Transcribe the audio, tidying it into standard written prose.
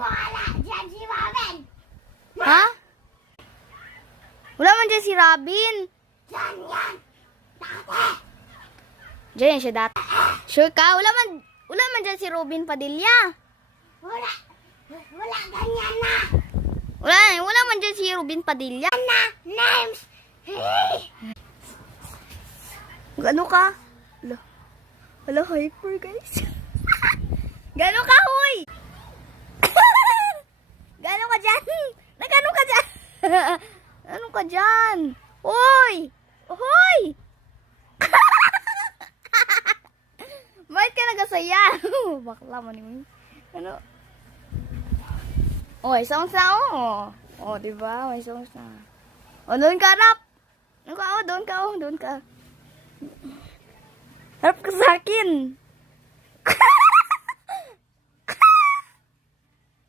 Wala dyan si Robin. Ha? Wala man dyan si Robin. Dyan yan. Dati. Diyan yan siya dati. Sure ka? Wala man dyan si Robin Padilla. Wala. Wala ganyan na. Wala man dyan si Robin Padilla. Na. Names. Gano ka? Hala, hyper guys. Gano ka, huy? Gano ka dyan? Nagano ka dyan? Ano ka dyan? Hoy! Hoy! Bakit ka nagasaya? Bakla mo ni ano? Oh, may songs na oh. Oh, diba? May songs na. Oh, doon ka, rap! Doon ka. Harap ka sa akin.